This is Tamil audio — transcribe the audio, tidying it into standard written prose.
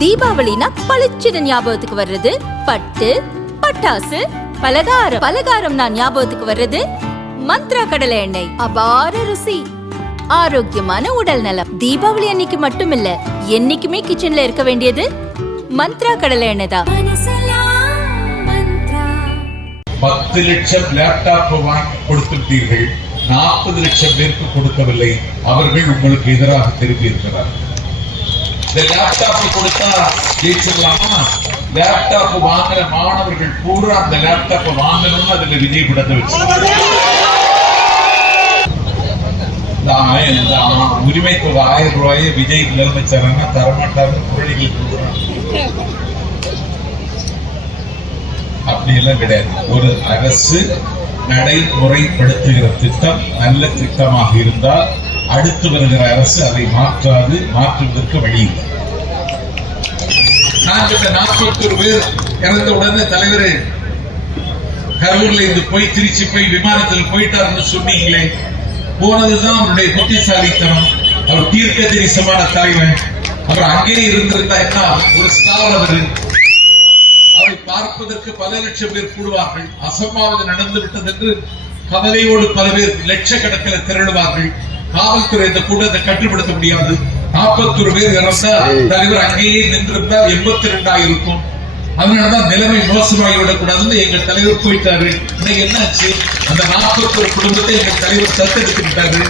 தீபாவளினா பளிச்சுன்னு ஞாபகத்துக்கு வர்றது பட்டு, பட்டாசு, பலகாரம். பலகாரம்னா ஞாபகத்துக்கு வர்றது மந்த்ரா கடலை எண்ணெய். அபார ருசி, ஆரோக்கியமான உடல் நலம். தீபாவளி அன்னைக்கு மட்டும் இல்ல, என்னைக்குமே கிச்சன்ல இருக்க வேண்டியது மந்த்ரா கடலை எண்ணெய் தான். 10 லட்சம் லேப்டாப் வாங்கி கொடுத்திருந்தீர்கள், 40 லட்சம் பேருக்கு கொடுக்கவில்லை. அவர்கள் உங்களுக்கு எதிராக திரும்பி இருக்கிறார். இந்த லேப்டாப் கொடுத்தா ஜெயிச்சிடலாமா? லேப்டாப் வாங்குற மாணவர்கள் பூரா அந்த லேப்டாப் வாங்கணும்னு அதுல விஜய் படத்தை வச்சு உரிமைக்கு 1000 ரூபாயை விஜய் முதலமைச்சர் தரமாட்டாரு. முரளிகள் அப்படி எல்லாம் கிடையாது. ஒரு அரசு நடைமுறைப்படுத்துகிற திட்டம் நல்ல திட்டமாக இருந்தால் அடுத்து வருகிற அரசு அதை மாற்றுவதற்கு வழி இல்லை. நான் இந்த 41 பேர் இறந்த உடனே தலைவர் கரூர்ல இருந்து போய் திருச்சி போய் விமானத்தில் போயிட்டாருன்னு சொன்னீங்களே, போனதுதான் அவருடைய புத்திசாலித்தனம். அவர் தீர்க்க தரிசனமான தலைவர். அவர் அங்கே இருந்திருந்தா என்ன, ஒரு ஸ்டார் அவரு. அவரை பார்ப்பதற்கு பல லட்சம் பேர் கூடுவார்கள். அசம்பாவிதம் நடந்து விட்டது என்று கவலையோடு பல பேர் லட்சக்கணக்கில் திரளுவார்கள். காவல்துறை இந்த கூட்டத்தை கட்டுப்படுத்த முடியாது. 41 பேர் இறந்தா தலைவர் அங்கேயே நின்றிருந்தால் 82 இருக்கும். அதனாலதான் நிலைமை மோசமாகிவிடக் கூடாதுன்னு எங்கள் தலைவர் போயிட்டாரு. இன்னைக்கு என்னாச்சு? அந்த 41 குடும்பத்தை எங்கள் தலைவர் தத்தெடுத்துக்கிட்டாரு.